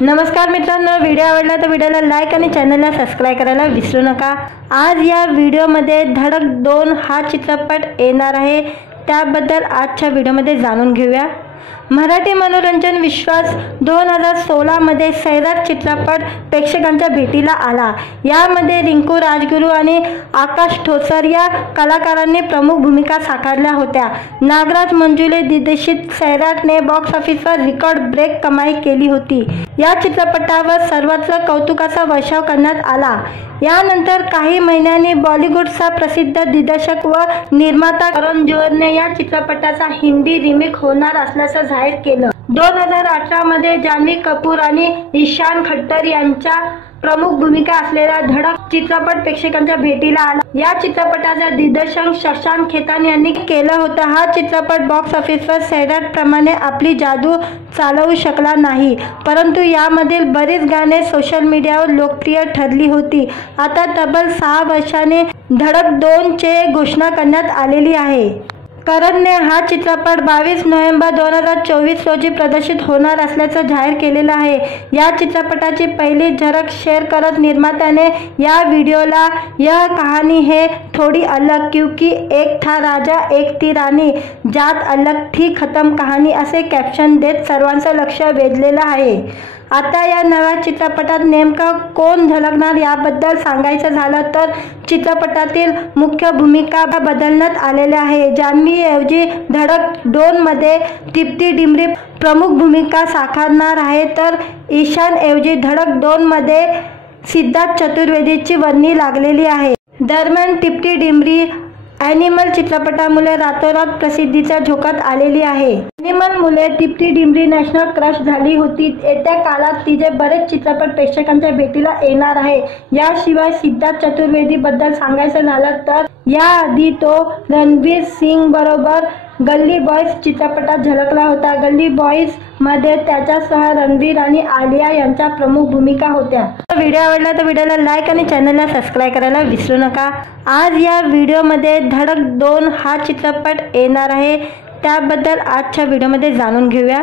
नमस्कार मित्रांनो, व्हिडिओ आवडला तर व्हिडिओला लाईक आणि चॅनलला सबस्क्राइब करायला विसरू नका। आज या व्हिडिओमध्ये धडक 2 हा चित्रपट येणार आहे, त्याबद्दल आजच्या व्हिडिओमध्ये जाणून घेऊया। मराठी मनोरंजन विश्वास 2016 मध्ये सैराट चित्रपट प्रेक्षकांच्या भेटीला आला। यामध्ये रिंकू राजगुरू आणि आकाश ठोसर या कलाकारांनी प्रमुख भूमिका साकारल्या होत्या। नागराज मंजुळे दिग्दर्शित सैराटने बॉक्स ऑफिसवर रेकॉर्ड ब्रेक कमाई केली होती। या चित्रपटावर सर्वत्र कौतुकाचा वर्षाव करण्यात आला। यानंतर काही महिन्यांनी बॉलिवूडचा प्रसिद्ध दिग्दर्शक व निर्माता करण जोहरने या चित्रपटाचा हिंदी रिमेक होणार असल्याचं जाहीर केलं। 2018 मध्ये जान्हवी कपूर आणि ईशान खट्टर यांच्या प्रमुख भूमिका असलेला धडक चित्रपट प्रेक्षकांच्या भेटीला आला। या चित्रपटाचा दिग्दर्शन शशांक खेतान यांनी केलं होतं। हा चित्रपट बॉक्स ऑफिसवर सैराट प्रमाणे आपली जादू चालवू शकला नाही, परंतु यामधील बरीच गाणे सोशल मीडियावर लोकप्रिय ठरली होती। आता तब्बल 6 वर्षांनी धडक 2 ची घोषणा करण्यात आलेली आहे। करणने हा चित्रपट 22 नोव्हेंबर 2024 रोजी प्रदर्शित होणार असल्याचं जाहीर केलेलं आहे। या चित्रपटाची पहिली झलक शेअर करत निर्मात्याने या व्हिडिओला यह कहानी है थोड़ी अलग क्योंकि एक था राजा एक थी रानी जात अलग थी खत्म कहानी असे कॅप्शन देत सर्वांचं लक्ष वेधलेलं आहे। आता या नव्या चित्रपटात नेमकं कोण झळकणार याबद्दल सांगायचं झालं तर चित्रपटातील मुख्य भूमिका बदलण्यात आलेल्या आहे। जान्हवी ऐवजी धडक 2 मध्ये तृप्ती डिमरी प्रमुख भूमिका साकारणार आहे, तर ईशान ऐवजी धडक 2 मध्ये सिद्धार्थ चतुर्वेदीची वर्णी लागलेली आहे। दरम्यान तृप्ती डिमरी ॲनिमल चित्रपटामुळे रातोरात प्रसिद्धीच्या झोकात आलेली आहे। ॲनिमलमुळे तृप्ती डिमरी नॅशनल क्रश झाली होती। येत्या काळात तिचे बरेच चित्रपट प्रेक्षकांच्या भेटीला येणार आहे। याशिवाय सिद्धार्थ चतुर्वेदी बद्दल सांगायचं झालं तर याआधी तो रणवीर सिंग बरोबर गल्ली बॉयज चित्रपटात झळकला होता। गल्ली बॉयज मध्ये त्याच्यासह रणवीर आणि आलिया यांच्या प्रमुख भूमिका होत्या। व्हिडिओ आवडला तर व्हिडिओला लाईक आणि चॅनलला सबस्क्राइब करायला विसरू नका। आज या व्हिडिओमध्ये धडक 2 हा चित्रपट येणार आहे, त्याबद्दल आजच्या व्हिडिओमध्ये जाणून घेऊया।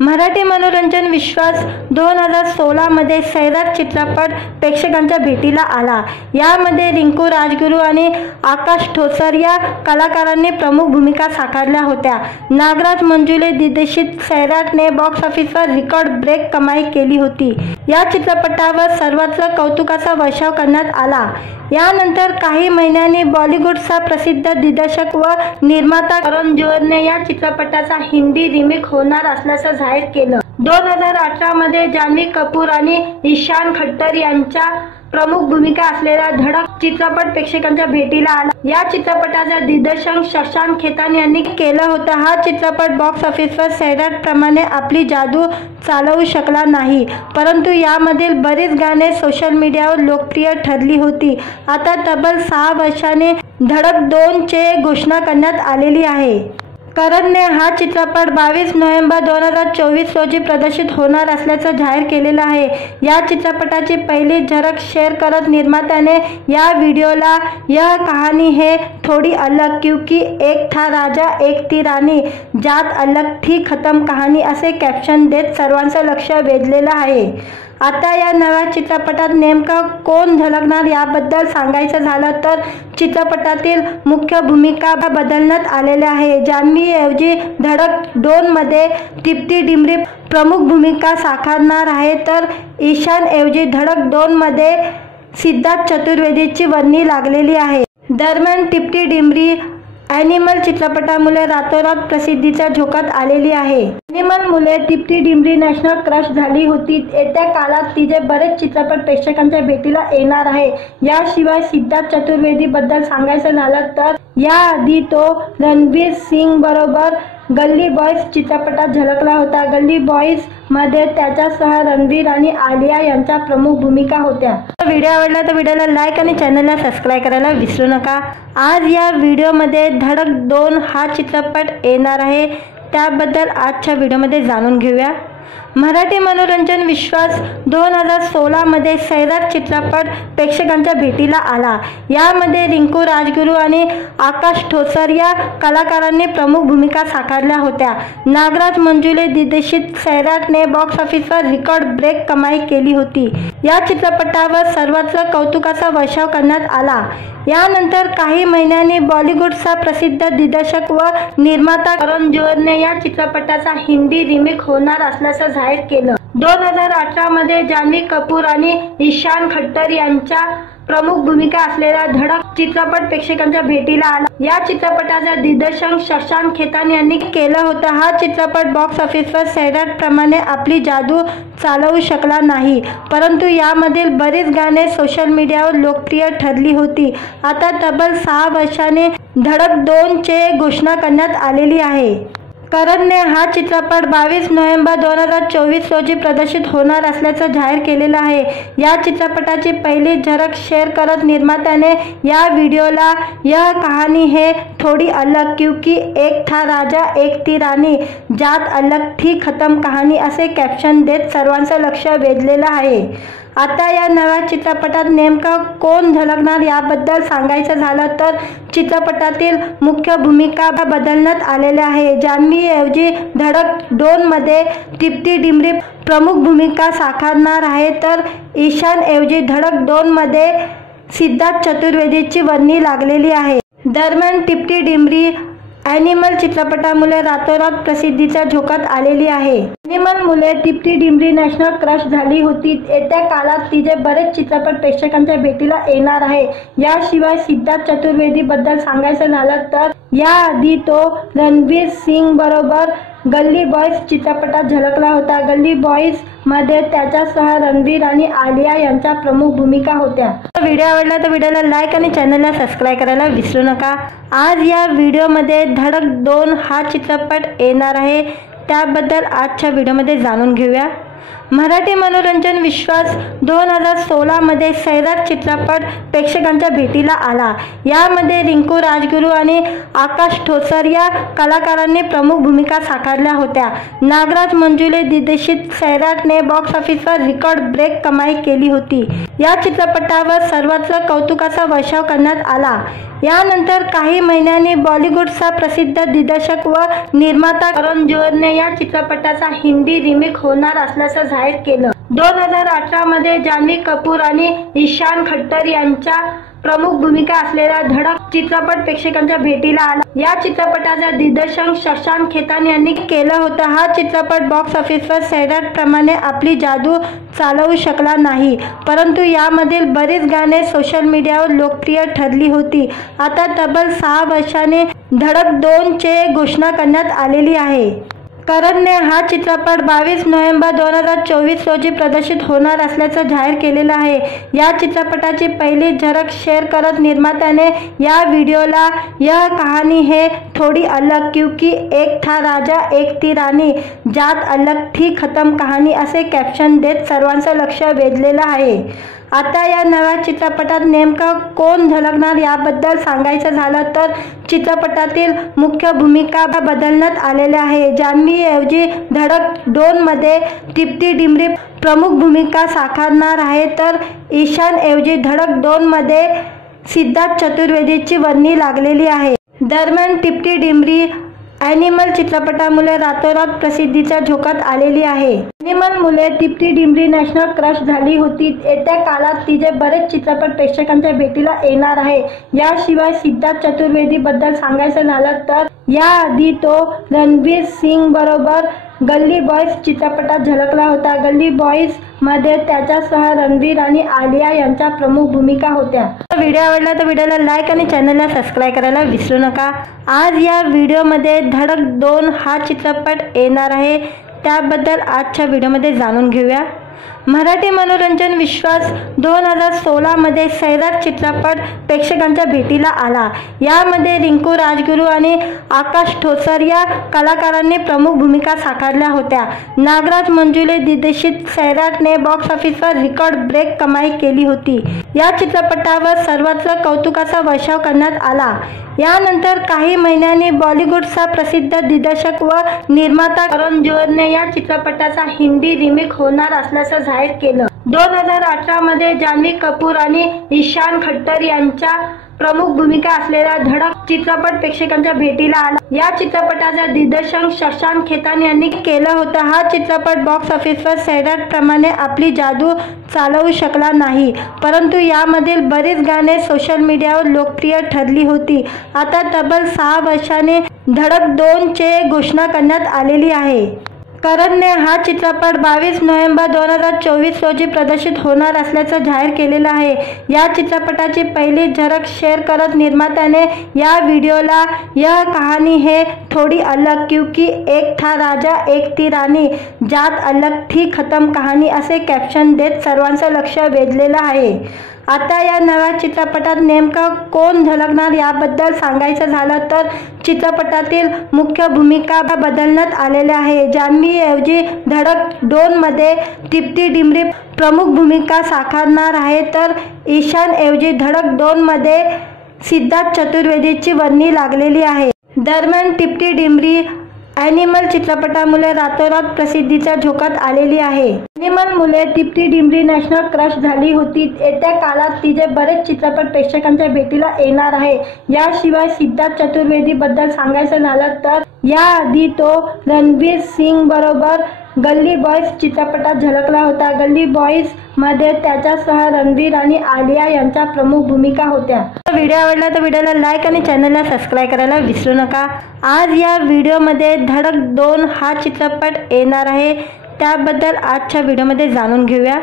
मराठी मनोरंजन विश्वास 2016 मध्ये सैराट चित्रपट प्रेक्षकांच्या भेटीला आला। यामध्ये रिंकू राजगुरू आणि आकाश ठोसर या कलाकारांनी प्रमुख भूमिका साकारल्या होत्या। नागराज मंजुळे दिग्दर्शित सैराटने बॉक्स ऑफिसवर रेकॉर्ड ब्रेक कमाई केली होती। या चित्रपटावर सर्वत्र कौतुकाचा वर्षाव करण्यात आला। यानंतर काही महिन्यांनी बॉलिवूडचा प्रसिद्ध दिग्दर्शक व निर्माता करण जोहरने या चित्रपटाचा हिंदी रिमेक होणार असल्याचं जाहीर केलं। 2018 मध्ये जान्हवी कपूर आणि ईशान खट्टर यांच्या प्रमुख भूमिका असलेला धडक चित्रपट प्रेक्षकांच्या भेटीला आला। या चित्रपटाचा दिग्दर्शन शशांक खेतान यांनी केलं होतं। हा चित्रपट बॉक्स ऑफिसवर सैराट प्रमाणे आपली जादू चालवू शकला नाही, परंतु यामधील बरीच गाणे सोशल मीडियावर लोकप्रिय ठरली होती। आता तब्बल 6 वर्षांनी धडक 2 ची घोषणा करण्यात आलेली आहे। करणने हा चित्रपट 22 नोव्हेंबर 2024 रोजी प्रदर्शित होणार असल्याचं जाहीर केलेलं आहे। या चित्रपटाची पहिली झलक शेअर करत निर्मात्याने या व्हिडिओला यह कहानी है थोड़ी अलग क्योंकि एक था राजा एक थी रानी जात अलग थी खत्म कहानी असे कॅप्शन देत सर्वांचं लक्ष वेधलेलं आहे। आता या नव्या चित्रपटात नेमकं कोण झळकणार याबद्दल सांगायचं झालं तर चित्रपटातील मुख्य भूमिका बदलण्यात आलेल्या आहे। जान्हवी ऐवजी धडक 2 मध्ये तृप्ती डिमरी प्रमुख भूमिका साकारणार आहे, तर ईशान ऐवजी धडक 2 मध्ये सिद्धार्थ चतुर्वेदीची वर्णी लागलेली आहे। दरम्यान तृप्ती डिमरी ॲनिमल चित्रपटामुळे रातोरात प्रसिद्धीच्या झोकात आलेली आहे। ॲनिमलमुळे तृप्ती डिमरी नॅशनल क्रश झाली होती। येत्या काळात तिचे बरेच चित्रपट प्रेक्षकांच्या भेटीला येणार आहे। याशिवाय सिद्धार्थ चतुर्वेदी बद्दल सांगायचं झालं तर याआधी तो रणवीर सिंग बरोबर गल्ली बॉयज चित्रपटात झळकला होता। गल्ली बॉयज मध्ये त्याच्यासह रणवीर आणि आलिया यांच्या प्रमुख भूमिका होत्या। व्हिडिओ आवडला तर व्हिडिओला लाईक आणि चॅनलला सबस्क्राइब करायला विसरू नका। आज या व्हिडिओमध्ये धडक 2 हा चित्रपट येणार आहे, त्याबद्दल आजच्या व्हिडिओमध्ये जाणून घेऊया। मराठी मनोरंजन विश्वास 2016 मध्ये सैराट चित्रपट प्रेक्षकांच्या भेटीला आला। यामध्ये रिंकू राजगुरू आणि आकाश ठोसर या कलाकारांनी प्रमुख भूमिका साकारल्या होत्या। नागराज मंजुळे दिग्दर्शित सैराटने बॉक्स ऑफिसवर रेकॉर्ड ब्रेक कमाई केली होती। या चित्रपटावर सर्वत्र कौतुकाचा वर्षाव करण्यात आला। यानंतर काही महिन्यांनी बॉलिवूडचा प्रसिद्ध दिग्दर्शक व निर्माता करण जोहरने या चित्रपटाचा हिंदी रिमेक होणार असल्याचं जाहीर केलं। 2018 मध्ये जान्हवी कपूर आणि ईशान खट्टर यांच्या प्रमुख भूमिका असलेला धडक चित्रपट प्रेक्षकांच्या भेटीला आला। या चित्रपटाचं दिग्दर्शन शशांक खेतान यांनी केलं होतं। हा चित्रपट बॉक्स ऑफिसवर सैराट प्रमाणे आपली जादू चालवू शकला नाही, परंतु यामधील बरीच गाणे सोशल मीडियावर लोकप्रिय ठरली होती। आता तब्बल 6 वर्षांनी धडक 2 ची घोषणा करण्यात आलेली आहे। करणने हा चित्रपट 22 नोव्हेंबर 2024 रोजी प्रदर्शित होणार असल्याचं जाहीर केलेलं आहे। या चित्रपटाची पहिली झलक शेअर करत निर्मात्याने या व्हिडिओला यह कहानी है थोड़ी अलग क्योंकि एक था राजा एक थी रानी जात अलग थी खत्म कहानी असे कॅप्शन देत सर्वांचं लक्ष वेधलेलं आहे। आता या नव्या चित्रपटात नेमकं कोण झलकणार याबद्दल सांगायचं झालं तर चित्रपटातील मुख्य भूमिका बदलण्यात आलेल्या आहे। जान्हवी ऐवजी धडक 2 मध्ये तृप्ती डिमरी प्रमुख भूमिका साकारणार आहे, तर ईशान ऐवजी धडक 2 मध्ये सिद्धार्थ चतुर्वेदीची वर्णी लागलेली आहे। दरम्यान तृप्ती डिमरी ॲनिमल चित्रपटामुळे रातोरात प्रसिद्धीच्या झोकात आलेली आहे। ॲनिमलमुळे तृप्ती डिमरी नॅशनल क्रश झाली होती। येत्या काळात तिचे बरेच चित्रपट प्रेक्षकांच्या भेटीला येणार आहे। याशिवाय सिद्धार्थ चतुर्वेदी बद्दल सांगायचं झालं तर याआधी तो रणवीर सिंग बरोबर गल्ली बॉयज चित्रपटात झलकला होता। गल्ली बॉयज मध्ये त्याच्यासह रणवीर आणि आलिया यांच्या प्रमुख भूमिका होत्या। व्हिडिओ आवडला तर व्हिडिओला लाईक आणि चॅनलला सबस्क्राईब करायला विसरू नका। आज या व्हिडिओमध्ये धडक 2 हा चित्रपट येणार आहे, त्याबद्दल आजच्या व्हिडिओमध्ये जाणून घेऊया। मराठी मनोरंजन विश्वास 2016 मध्ये सैराट चित्रपट प्रेक्षकांच्या भेटीला आला। यामध्ये रिंकू राजगुरू आणि आकाश ठोसर या कलाकारांनी प्रमुख भूमिका साकारल्या होत्या। नागराज मंजुळे दिग्दर्शित सैराटने बॉक्स ऑफिसवर रेकॉर्ड ब्रेक कमाई केली होती। या चित्रपटावर सर्वत्र कौतुकाचा वर्षाव करण्यात आला। यानंतर काही महिन्यांनी बॉलिवूडचा प्रसिद्ध दिग्दर्शक व निर्माता करण जोहरने या चित्रपटाचा हिंदी रिमेक होणार असल्याचं जाहीर केलं। 2018 मध्ये जान्हवी कपूर आणि ईशान खट्टर यांच्या प्रमुख भूमिका असलेला धडक चित्रपट प्रेक्षकांच्या भेटीला आला। या चित्रपटाचं दिग्दर्शन शशांक खेतान यांनी केलं होतं। हा चित्रपट बॉक्स ऑफिसवर सैराट प्रमाणे आपली जादू चालवू शकला नाही, परंतु यामधील बरीच गाणे सोशल मीडियावर लोकप्रिय ठरली होती। आता तब्बल 6 वर्षांनी धडक 2 ची घोषणा करण्यात आलेली आहे। करणने हा चित्रपट 22 नोव्हेंबर 2024 रोजी प्रदर्शित होणार असल्याचं जाहीर केलेलं आहे। या चित्रपटाची पहिली झलक शेअर करत निर्मात्याने या व्हिडिओला यह कहानी है थोड़ी अलग क्योंकि एक था राजा एक थी रानी जात अलग थी खत्म कहानी असे कॅप्शन देत सर्वांचं लक्ष वेधलेलं आहे। आता या नव्या चित्रपटात नेमकं कोण झलकणार याबद्दल सांगायचं झालं तर चित्रपटातील मुख्य भूमिका बदलण्यात आलेल्या आहे। जान्हवी ऐवजी धडक 2 मध्ये तृप्ती डिमरी प्रमुख भूमिका साकारणार आहे, तर ईशान ऐवजी धडक 2 मध्ये सिद्धार्थ चतुर्वेदीची वर्णी लागलेली आहे। दरम्यान तृप्ती डिमरी ॲनिमल चित्रपटामुळे रातोरात प्रसिद्धीच्या झोकात आलेली आहे। ॲनिमलमुळे तृप्ती डिमरी नॅशनल क्रश झाली होती। येत्या काळात तिचे बरेच चित्रपट प्रेक्षकांच्या भेटीला येणार आहे। याशिवाय सिद्धार्थ चतुर्वेदी बद्दल सांगायचं झालं तर याआधी तो रणवीर सिंग बरोबर गल्ली बॉयज चित्रपटात झलकला होता। गल्ली बॉयज मध्ये त्याच्यासह रणवीर आणि आलिया यांच्या प्रमुख भूमिका होत्या। व्हिडिओ आवडला तर व्हिडिओला लाईक आणि चॅनलला सबस्क्राईब करायला विसरू नका। आज या व्हिडिओमध्ये धडक 2 हा चित्रपट येणार आहे, त्याबद्दल आजच्या व्हिडिओमध्ये जाणून घेऊया। मराठी मनोरंजन विश्वास 2016 मध्ये सैराट चित्रपट प्रेक्षकांच्या भेटीला आला। यामध्ये रिंकू राजगुरू आणि आकाश ठोसर या कलाकारांनी प्रमुख भूमिका साकारल्या होत्या। नागराज मंजुळे दिग्दर्शित सैराटने बॉक्स ऑफिसवर रेकॉर्ड ब्रेक कमाई केली होती। या चित्रपटावर सर्वत्र कौतुकाचा वर्षाव करण्यात आला। यानंतर काही महिन्यांनी बॉलिवूडचा प्रसिद्ध दिग्दर्शक व निर्माता करण जोहरने या चित्रपटाचा हिंदी रिमेक होणार असल्याचं जाहीर केलं। 2018 मध्ये जान्हवी कपूर आणि ईशान खट्टर यांच्या प्रमुख भूमिका असलेला धडक चित्रपट प्रेक्षकांच्या भेटीला आला। या चित्रपटाचं दिग्दर्शन शशांक खेतान यांनी केलं होतं। हा चित्रपट बॉक्स ऑफिसवर सैराट प्रमाणे आपली जादू चालवू शकला नाही, परंतु यामधील बरीच गाणे सोशल मीडियावर लोकप्रिय ठरली होती। आता तब्बल 6 वर्षांनी धडक 2 ची घोषणा करण्यात आलेली आहे। करणने हा चित्रपट 22 नोव्हेंबर 2024 रोजी प्रदर्शित होणार असल्याचं जाहीर केलेलं आहे। या चित्रपटाची पहिली झलक शेअर करत निर्मात्याने या व्हिडिओला यह कहानी है थोड़ी अलग क्योंकि एक था राजा एक थी रानी जात अलग थी खत्म कहानी असे कॅप्शन देत सर्वांचं लक्ष वेधलेलं आहे। आता या नव्या चित्रपटात नेमकं कोण झलकणार याबद्दल सांगायचं झालं तर चित्रपटातील मुख्य भूमिका बदलण्यात आलेल्या आहे। जान्हवी ऐवजी धडक 2 मध्ये दीप्ती डिमरी प्रमुख भूमिका साकारणार आहे, तर ईशान ऐवजी धडक 2 मध्ये सिद्धार्थ चतुर्वेदीची वर्णी लागलेली आहे। दरम्यान दीप्ती डिमरी ॲनिमल चित्रपटामुळे रातोरात प्रसिद्धीच्या झोकात आलेली आहे। ॲनिमलमुळे दीप्ती डिमरी नॅशनल क्रश झाली होती। येत्या काळात तिचे बरेच चित्रपट प्रेक्षकांच्या भेटीला येणार आहे। याशिवाय सिद्धार्थ चतुर्वेदी बद्दल सांगायचं झालं तर याआधी तो रणवीर सिंग बरोबर गल्ली बॉयज चित्रपटात झलकला होता। गल्ली बॉयज मध्ये त्याच्यासह रणवीर आणि आलिया यांच्या प्रमुख भूमिका होत्या। व्हिडिओ आवडला तर व्हिडिओला लाईक आणि चॅनलला सबस्क्राईब करायला विसरू नका। आज या व्हिडिओमध्ये धडक 2 हा चित्रपट येणार आहे, त्याबद्दल आजच्या व्हिडिओमध्ये जाणून घेऊया।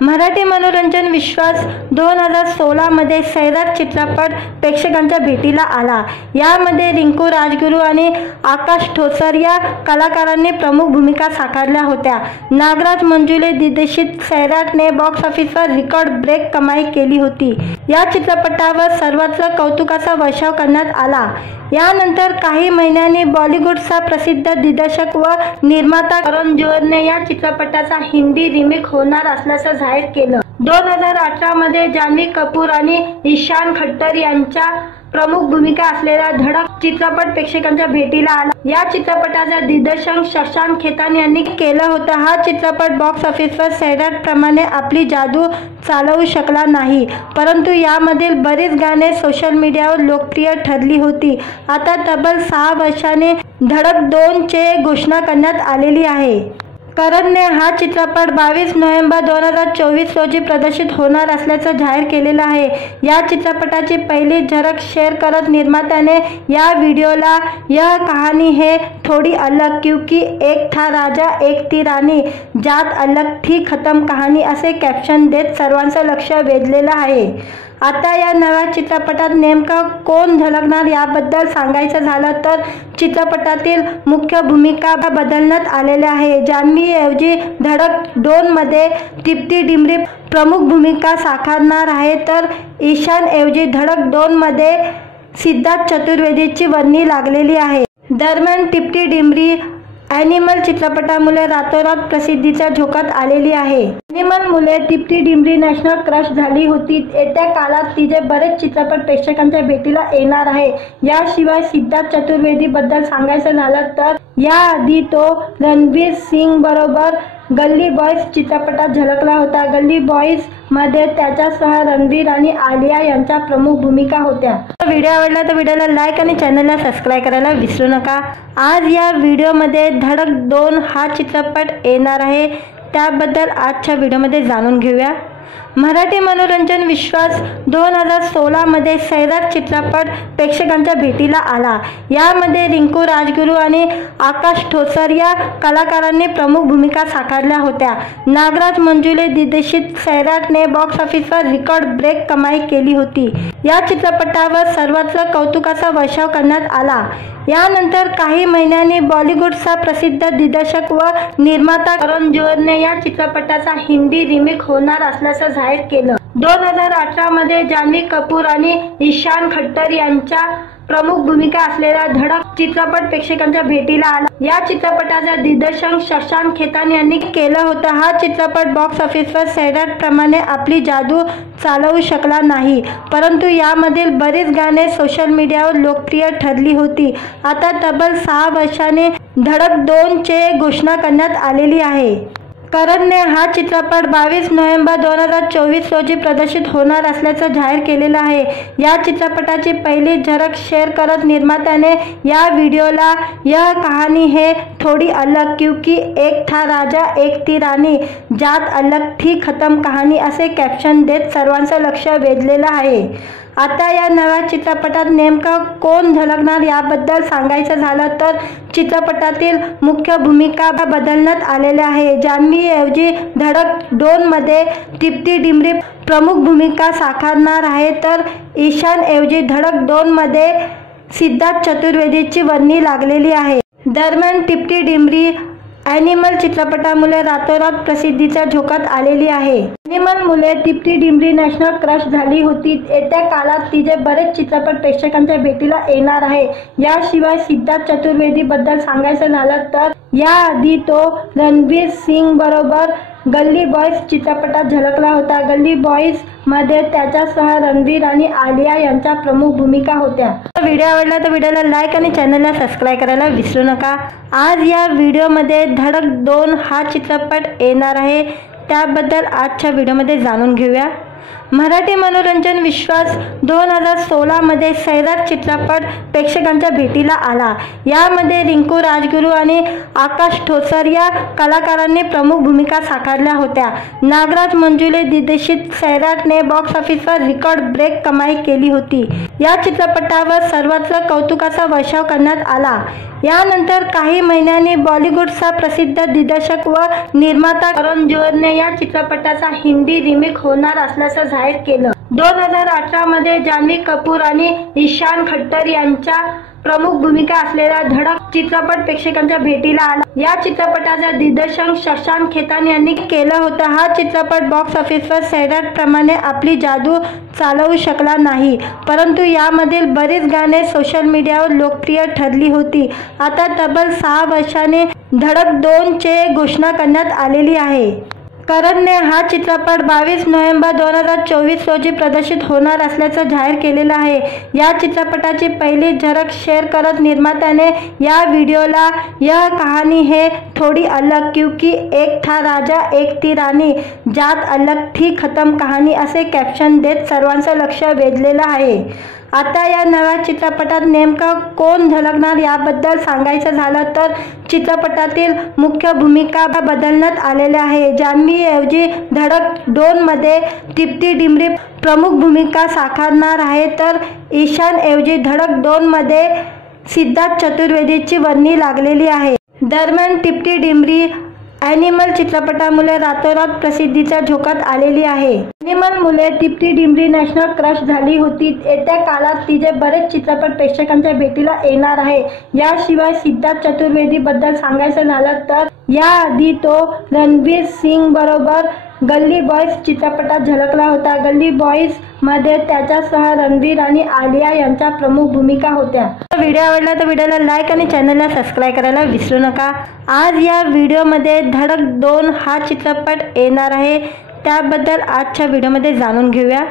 मराठी मनोरंजन विश्वास 2016 मध्ये सैराट चित्रपट प्रेक्षकांच्या भेटीला आला। यामध्ये रिंकू राजगुरू आणि आकाश ठोसर या कलाकारांनी प्रमुख भूमिका साकारल्या होत्या। नागराज मंजुळे दिग्दर्शित सैराटने बॉक्स ऑफिसवर रेकॉर्ड ब्रेक कमाई केली होती। या चित्रपटावर सर्वत्र कौतुकाचा वर्षाव करण्यात आला। यानंतर काही महिन्यांनी बॉलिवूडचा प्रसिद्ध दिग्दर्शक व निर्माता करण जोहरने या चित्रपटाचा हिंदी रिमेक होणार असल्याचं जाहीर केलं। 2018 मध्ये जान्हवी कपूर आणि ईशान खट्टर यांच्या प्रमुख भूमिका असलेला धडक चित्रपट प्रेक्षकांच्या भेटीला आला। या चित्रपटाचं दिग्दर्शन शशांक खेतान यांनी केलं होतं। हा चित्रपट बॉक्स ऑफिसवर सैराट प्रमाणे आपली जादू चालवू शकला नाही, परंतु यामधील बरीच गाणे सोशल मीडियावर लोकप्रिय ठरली होती। आता तब्बल 6 वर्षांनी धडक 2 ची घोषणा करण्यात आलेली आहे। करणने हा चित्रपट 22 नोव्हेंबर 2024 रोजी प्रदर्शित होणार असल्याचं जाहीर केलेलं आहे। या चित्रपटाची पहिली झलक शेअर करत निर्मात्याने या व्हिडिओला यह कहानी है थोड़ी अलग क्योंकि एक था राजा एक थी रानी जात अलग थी खत्म कहानी असे कॅप्शन देत सर्वांचं लक्ष वेधलेलं आहे। आता या नव्या चित्रपटात नेमकं कोण झलकणार याबद्दल सांगायचं झालं तर चित्रपटातील मुख्य भूमिका बदलण्यात आलेल्या आहे। जान्हवी ऐवजी धडक 2 मध्ये दीप्ती डिमरी प्रमुख भूमिका साकारणार आहे, तर ईशान ऐवजी धडक 2 मध्ये सिद्धार्थ चतुर्वेदीची वर्णी लागलेली आहे। दरम्यान दीप्ती डिमरी ॲनिमल चित्रपटामुळे रातोरात प्रसिद्धीच्या झोकात आलेली आहे। ॲनिमलमुळे दीप्ती डिमरी नॅशनल क्रश झाली होती। येत्या काळात तिचे बरेच चित्रपट प्रेक्षकांच्या भेटीला येणार आहे। याशिवाय सिद्धार्थ चतुर्वेदी बद्दल सांगायचं झालं तर याआधी तो रणवीर सिंग बरोबर गल्ली बॉयज चित्रपटात झलकला होता। गल्ली बॉयज मध्ये त्याच्यासह रणवीर आणि आलिया यांच्या प्रमुख भूमिका होत्या। व्हिडिओ आवडला तर व्हिडिओला लाईक आणि चॅनलला सबस्क्राईब करायला विसरू नका। आज या व्हिडिओमध्ये धडक 2 हा चित्रपट येणार आहे, त्याबद्दल आजच्या व्हिडिओमध्ये जाणून घेऊया। मराठी मनोरंजन विश्वास 2016 मध्ये सैराट चित्रपट प्रेक्षकांच्या भेटीला आला। यामध्ये रिंकू राजगुरू आणि आकाश ठोसर या कलाकारांनी प्रमुख भूमिका साकारल्या होत्या। नागराज मंजुळे दिग्दर्शित सैराटने बॉक्स ऑफिसवर रेकॉर्ड ब्रेक कमाई केली होती। या चित्रपटावर सर्वत्र कौतुकाचा वर्षाव करण्यात आला। यानंतर काही महिन्यांनी बॉलिवूडचा प्रसिद्ध दिग्दर्शक व निर्माता करण जोहरने या चित्रपटाचा हिंदी रिमेक होणार असल्याचं जाहीर केलं। 2018 मध्ये जान्हवी कपूर आणि ईशान खट्टर यांच्या प्रमुख भूमिका असलेला धडक चित्रपट प्रेक्षकांच्या भेटीला आला। या चित्रपटाचा दिग्दर्शन शशांक खेतान यांनी केलं होतं। हा चित्रपट बॉक्स ऑफिसवर सैराट प्रमाणे आपली जादू चालवू शकला नाही, परंतु यामधील बरीच गाणे सोशल मीडियावर लोकप्रिय ठरली होती। आता तब्बल 6 वर्षांनी धडक 2 ची घोषणा करण्यात आलेली आहे। करणने हा चित्रपट 22 नोव्हेंबर 2024 रोजी प्रदर्शित होणार असल्याचं जाहीर केलेलं आहे। या चित्रपटाची पहिली झलक शेअर करत निर्मात्याने या व्हिडिओला यह कहानी है थोड़ी अलग क्योंकि एक था राजा एक थी रानी जात अलग थी खत्म कहानी असे कॅप्शन देत सर्वांचं लक्ष वेधलेलं आहे। आता या नव्या चित्रपटात नेमकं कोण झलकणार याबद्दल सांगायचं झालं तर चित्रपटातील मुख्य भूमिका बदलण्यात आलेल्या आहे। जान्हवीऐवजी धडक 2 मध्ये तृप्ती डिमरी प्रमुख भूमिका साकारणार आहे, तर ईशानऐवजी धडक 2 मध्ये सिद्धार्थ चतुर्वेदीची वर्णी लागलेली आहे। दरम्यान तृप्ती डिमरी ॲनिमल चित्रपटामुळे रातोरात प्रसिद्धीच्या झोकात आलेली आहे। ॲनिमलमुळे तृप्ती डिमरी नॅशनल क्रश झाली होती। येत्या काळात तिचे बरेच चित्रपट प्रेक्षकांच्या भेटीला येणार आहे। याशिवाय सिद्धार्थ चतुर्वेदी बद्दल सांगायचं झालं तर याआधी तो रणवीर सिंग बरोबर गल्ली बॉयज चित्रपटात झलकला होता। गल्ली बॉयज मध्ये त्याच्यासह रणवीर आणि आलिया यांच्या प्रमुख भूमिका होत्या। व्हिडिओ आवडला तर व्हिडिओला लाईक आणि चॅनलला सबस्क्राईब करायला विसरू नका। आज या व्हिडिओमध्ये धडक 2 हा चित्रपट येणार आहे, त्याबद्दल आजच्या व्हिडिओमध्ये जाणून घेऊया। मराठी मनोरंजन विश्वास 2016 मध्ये सैराट चित्रपट प्रेक्षकांच्या भेटीला आला। यामध्ये रिंकू राजगुरू आणि आकाश ठोसर या कलाकारांनी प्रमुख भूमिका साकारल्या होत्या। नागराज मंजुळे दिग्दर्शित सैराटने बॉक्स ऑफिसवर रेकॉर्ड ब्रेक कमाई केली होती। या चित्रपटावर सर्वत्र कौतुकाचा वर्षाव करण्यात आला। यानंतर काही महिन्यांनी बॉलिवूडचा प्रसिद्ध दिग्दर्शक व निर्माता करण जोहरने या चित्रपटाचा हिंदी रिमेक होणार असल्याचं जाहीर केलं। 2018 मध्ये जान्हवी कपूर आणि ईशान खट्टर यांच्या प्रमुख भूमिका असलेला धडक चित्रपट प्रेक्षकांच्या भेटीला आला। या चित्रपटाचा दिग्दर्शन शशांक खेतान यांनी केलं होतं। हा चित्रपट बॉक्स ऑफिसवर सैराट प्रमाणे आपली जादू चालवू शकला नाही, परंतु यामधील बरीच गाणे सोशल मीडियावर लोकप्रिय ठरली होती। आता तब्बल 6 वर्षांनी धडक 2 ची घोषणा करण्यात आलेली आहे। करणने हा चित्रपट 22 नोव्हेंबर 2024 रोजी प्रदर्शित होणार असल्याचं जाहीर केलेलं आहे। या चित्रपटाची पहिली झलक शेअर करत निर्मात्याने या व्हिडिओला यह कहानी है थोड़ी अलग क्योंकि एक था राजा एक थी रानी जात अलग थी खत्म कहानी असे कॅप्शन देत सर्वांचं लक्ष वेधलेलं आहे। आता या नव्या चित्रपटात नेमकं कोण झलकणार याबद्दल सांगायचं झालं तर चित्रपटातील मुख्य भूमिका बदलण्यात आलेल्या आहे। जान्हवीऐवजी धडक 2 मध्ये तृप्ती डिमरी प्रमुख भूमिका साकारणार आहे, तर ईशानऐवजी धडक 2 मध्ये सिद्धार्थ चतुर्वेदीची वर्णी लागलेली आहे। दरम्यान तृप्ती डिमरी ॲनिमल चित्रपटामुळे रातोरात प्रसिद्धीच्या झोकात आलेली आहे। ॲनिमलमुळे तृप्ती डिमरी नॅशनल क्रश झाली होती। येत्या काळात तिचे बरेच चित्रपट प्रेक्षकांच्या भेटीला येणार आहे। याशिवाय सिद्धार्थ चतुर्वेदी बद्दल सांगायचं झालं तर याआधी तो रणवीर सिंग बरोबर गल्ली बॉयज चित्रपटात झलकला होता। गल्ली बॉयज मध्ये त्याच्यासह रणवीर आणि आलिया यांच्या प्रमुख भूमिका होत्या। व्हिडिओ आवडला तर व्हिडिओला लाईक आणि चॅनलला सबस्क्राईब करायला विसरू नका। आज या व्हिडिओमध्ये धडक 2 हा चित्रपट येणार आहे, त्याबद्दल आजच्या व्हिडिओमध्ये जाणून घेऊया।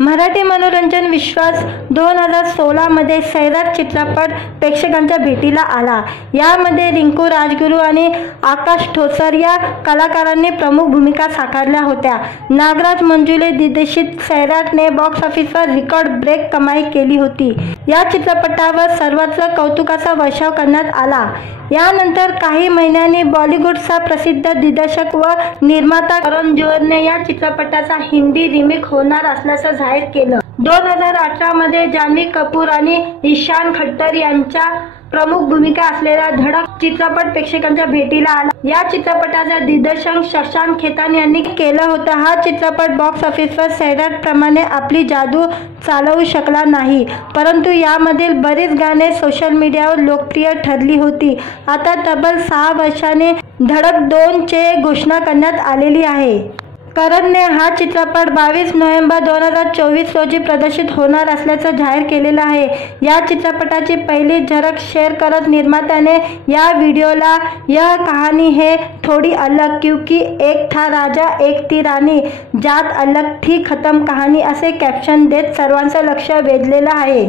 मराठी मनोरंजन विश्वास 2016 मध्ये सैराट चित्रपट प्रेक्षकांच्या भेटीला आला। यामध्ये रिंकू राजगुरू आणि आकाश ठोसर या कलाकारांनी प्रमुख भूमिका साकारल्या होत्या। नागराज मंजुळे दिग्दर्शित सैराटने बॉक्स ऑफिसवर रेकॉर्ड ब्रेक कमाई केली होती। या चित्रपटावर सर्वत्र कौतुकाचा वर्षाव करण्यात आला। यानंतर काही महिन्यांनी बॉलिवूडचा प्रसिद्ध दिग्दर्शक व निर्माता करण जोहरने या चित्रपटाचा हिंदी रिमेक होणार असल्याचं जाहीर केलं। 2018 मध्ये जान्हवी कपूर आणि ईशान खट्टर यांच्या प्रमुख भूमिका असलेला धडक चित्रपट प्रेक्षकांच्या भेटीला आला। या चित्रपटाचं दिग्दर्शन शशांक खेतान यांनी केलं होतं। हा चित्रपट बॉक्स ऑफिसवर सैराटप्रमाणे आपली जादू चालवू शकला नाही, परंतु यामधील बरीच गाणी सोशल मीडियावर लोकप्रिय ठरली होती। आता तब्बल 6 वर्षांनी धडक 2 ची घोषणा करण्यात आलेली आहे। करणने हा चित्रपट 22 नोव्हेंबर 2024 रोजी प्रदर्शित होणार असल्याचं जाहीर केलेलं आहे। या चित्रपटाची पहिली झलक शेअर करत निर्मात्याने या व्हिडिओला यह कहानी है थोड़ी अलग क्योंकि एक था राजा एक थी रानी जात अलग थी खत्म कहानी असे कॅप्शन देत सर्वांचं लक्ष वेधलेलं आहे।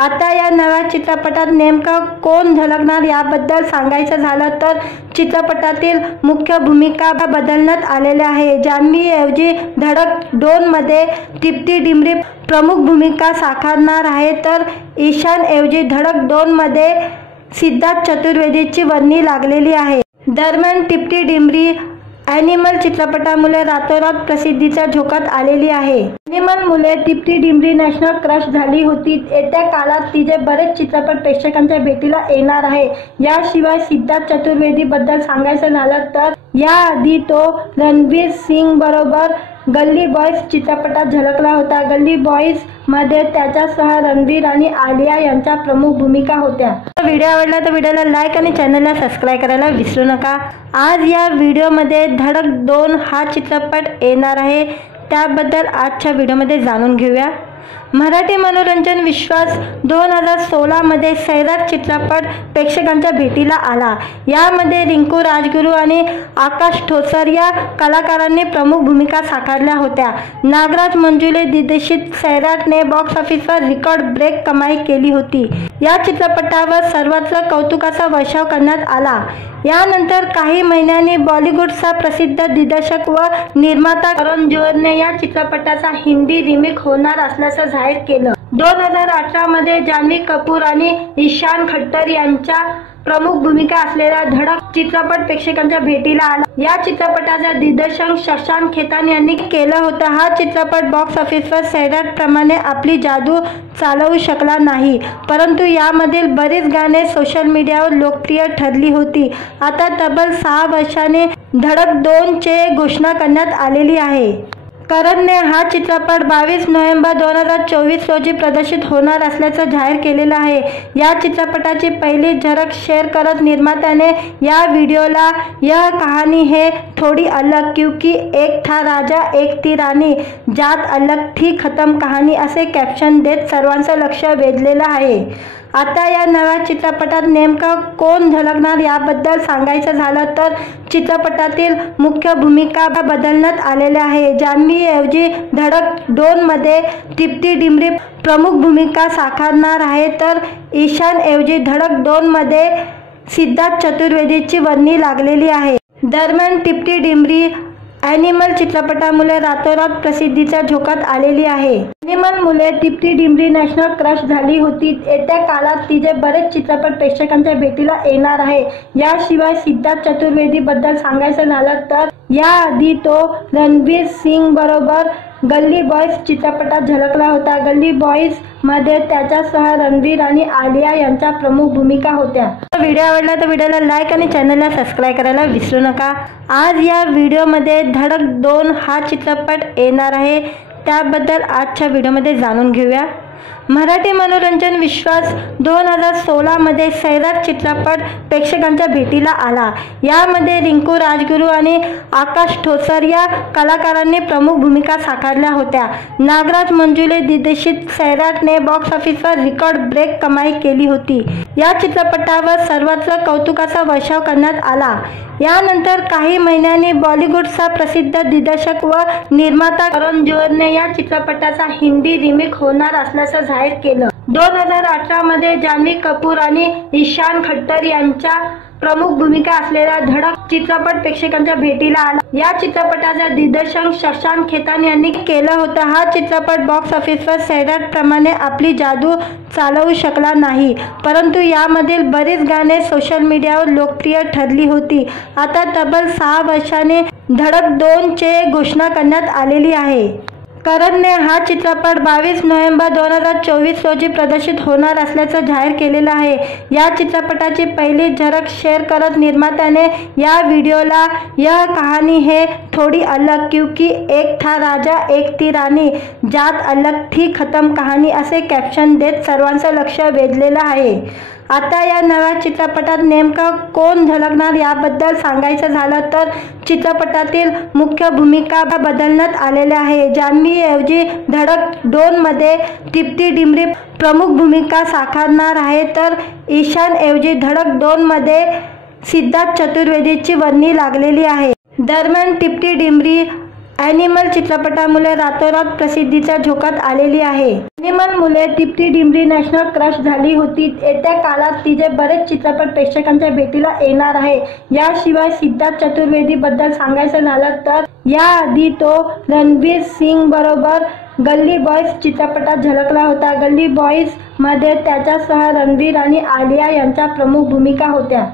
आता या नव्या चित्रपटात नेमकं कोण झलकणार याबद्दल सांगायचं झालं तर चित्रपटातील मुख्य भूमिका बदलण्यात आलेल्या आहे। जान्हवीऐवजी धडक 2 मध्ये तृप्ती डिमरी प्रमुख भूमिका साकारणार आहे, तर ईशानऐवजी धडक 2 मध्ये सिद्धार्थ चतुर्वेदीची वर्णी लागलेली आहे। दरम्यान तृप्ती डिमरी ॲनिमल चित्रपटामुळे रातोरात प्रसिद्धीच्या झोकात आलेली आहे। ॲनिमलमुळे तृप्ती डिमरी नॅशनल क्रश झाली होती। येत्या काळात तिचे बरेच चित्रपट प्रेक्षकांच्या भेटीला येणार आहे। याशिवाय सिद्धार्थ चतुर्वेदी बद्दल सांगायचं झालं तर याआधी तो रणवीर सिंग बरोबर गल्ली बॉयज चित्रपटात झलकला होता। गल्ली बॉयज मध्ये त्याच्यासह रणवीर आणि आलिया यांच्या प्रमुख भूमिका होत्या। व्हिडिओ आवडला तर व्हिडिओला लाईक आणि चॅनलला सबस्क्राईब करायला विसरू नका। आज या व्हिडिओमध्ये धडक 2 हा चित्रपट येणार आहे, त्याबद्दल आजच्या व्हिडिओमध्ये जाणून घेऊया। मराठी मनोरंजन विश्वास 2016 मध्ये सैराट चित्रपट प्रेक्षकांच्या भेटीला आला। यामध्ये रिंकू राजगुरू आणि आकाश ठोसर या कलाकारांनी प्रमुख भूमिका साकारल्या होत्या। नागराज मंजुळे दिग्दर्शित सैराटने बॉक्स ऑफिसवर रेकॉर्ड ब्रेक कमाई केली होती। या चित्रपटावर सर्वत्र कौतुकाचा वर्षाव करण्यात आला। यानंतर काही महिन्यांनी बॉलिवूडचा प्रसिद्ध दिग्दर्शक व निर्माता करण जोहरने या चित्रपटाचा हिंदी रिमेक होणार असल्याचं जाहीर केलं। 2018 मध्ये जान्हवी कपूर आणि ईशान खट्टर यांच्या प्रमुख भूमिका असलेला धडक चित्रपट प्रेक्षकांच्या भेटीला आला। या चित्रपटाचं दिग्दर्शन शशांक खेतान यांनी केलं होतं। हा चित्रपट बॉक्स ऑफिसवर सैराटप्रमाणे आपली जादू चालवू शकला नाही, परंतु यामधील बरीच गाणी सोशल मीडियावर लोकप्रिय ठरली होती। आता तब्बल 6 वर्षांनी धडक 2 ची घोषणा करण्यात आलेली आहे। करणने हा चित्रपट 22 नोव्हेंबर 2024 रोजी प्रदर्शित होणार असल्याचं जाहीर केलेलं आहे। या चित्रपटाची पहिली झलक शेअर करत निर्मात्याने या व्हिडिओला यह कहानी है थोड़ी अलग क्योंकि एक था राजा एक थी रानी जात अलग थी खत्म कहानी असे कॅप्शन देत सर्वांचं लक्ष वेधलेलं आहे। आता या नव्या चित्रपटात नेमकं कोण झलकणार याबद्दल सांगायचं झालं तर चित्रपटातील मुख्य भूमिका बदलण्यात आलेल्या आहे। जान्हवीऐवजी धडक 2 मध्ये तृप्ती डिमरी प्रमुख भूमिका साकारणार आहे, तर ईशानऐवजी धडक 2 मध्ये सिद्धार्थ चतुर्वेदीची वर्णी लागलेली आहे। दरम्यान तृप्ती डिमरी ॲनिमल चित्रपटामुळे रातोरात प्रसिद्धीच्या झोकात आलेली आहे। ॲनिमलमुळे तृप्ती डिमरी नॅशनल क्रश झाली होती। येत्या काळात तिचे बरेच चित्रपट प्रेक्षकांच्या भेटीला येणार आहे। याशिवाय सिद्धार्थ चतुर्वेदी बद्दल सांगायचं झालं तर याआधी तो रणवीर सिंग बरोबर गल्ली बॉयज चित्रपटात झलकला होता। गल्ली बॉयज मध्ये त्याच्यासह रणवीर आणि आलिया यांच्या प्रमुख भूमिका होत्या। व्हिडिओ आवडला तर व्हिडिओला लाईक आणि चॅनलला सबस्क्राईब करायला विसरू नका। आज या व्हिडिओमध्ये धडक 2 हा चित्रपट येणार आहे, त्याबद्दल आजच्या व्हिडिओमध्ये जाणून घेऊया। मराठी मनोरंजन विश्वास 2016 मध्ये सैराट चित्रपट प्रेक्षकांच्या भेटीला आला। यामध्ये रिंकू राजगुरू आणि आकाश ठोसर या कलाकारांनी प्रमुख भूमिका साकारल्या होत्या। नागराज मंजुळे दिग्दर्शित सैराटने बॉक्स ऑफिसवर रेकॉर्ड ब्रेक कमाई केली होती। या चित्रपटावर सर्वत्र कौतुकाचा वर्षाव करण्यात आला। यानंतर काही महिन्यांनी बॉलिवूडचा प्रसिद्ध दिग्दर्शक व निर्माता करण जोहरने या चित्रपटाचा हिंदी रिमेक होणार असल्याचं जाहीर केलं। 2018 मध्ये जान्हवी कपूर आणि ईशान खट्टर यांच्या प्रमुख भूमिका असलेला धडक चित्रपट प्रेक्षकांच्या भेटीला आला। या चित्रपटाचं दिग्दर्शन शशांक खेतान यांनी केलं होतं। हा चित्रपट बॉक्स ऑफिसवर सैराटप्रमाणे आपली जादू चालवू शकला नाही, परंतु यामधील बरीच गाणी सोशल मीडियावर लोकप्रिय ठरली होती। आता तब्बल 6 वर्षांनी धडक 2 ची घोषणा करण्यात आलेली आहे। करणने हा चित्रपट 22 नोव्हेंबर 2024 रोजी प्रदर्शित होणार असल्याचं जाहीर केलेलं आहे। या चित्रपटाची पहिली झलक शेअर करत निर्मात्याने या व्हिडिओला "यह कहानी है थोड़ी अलग क्योंकि एक था राजा एक थी रानी, जात अलग थी खतम कहानी" असे कॅप्शन देत सर्वांचं लक्ष वेधलेलं आहे। आता या नव्या चित्रपटात नेमकं कोण झळकणार याबद्दल सांगायचं झालं तर चित्रपटातील मुख्य भूमिका बदलण्यात आलेल्या आहे। जान्हवीऐवजी धडक 2 मध्ये दीप्ती डिमरी प्रमुख भूमिका साकारणार आहे, तर ईशानऐवजी धडक 2 मध्ये सिद्धार्थ चतुर्वेदीची वर्णी लागलेली आहे। दरम्यान दीप्ती डिमरी ॲनिमल चित्रपटामुळे रातोरात प्रसिद्धीच्या झोकात आलेली आहे। ॲनिमलमुळे दीप्ती डिमरी नॅशनल क्रश झाली होती। येत्या काळात तिचे बरेच चित्रपट प्रेक्षकांच्या भेटीला येणार आहे। याशिवाय सिद्धार्थ चतुर्वेदीबद्दल सांगायचं झालं तर याआधी तो रणवीर सिंग बरोबर गल्ली बॉयज चित्रपटात झळकला होता। गल्ली बॉयज मध्ये त्याच्यासह रणवीर आणि आलिया यांच्या प्रमुख भूमिका होत्या।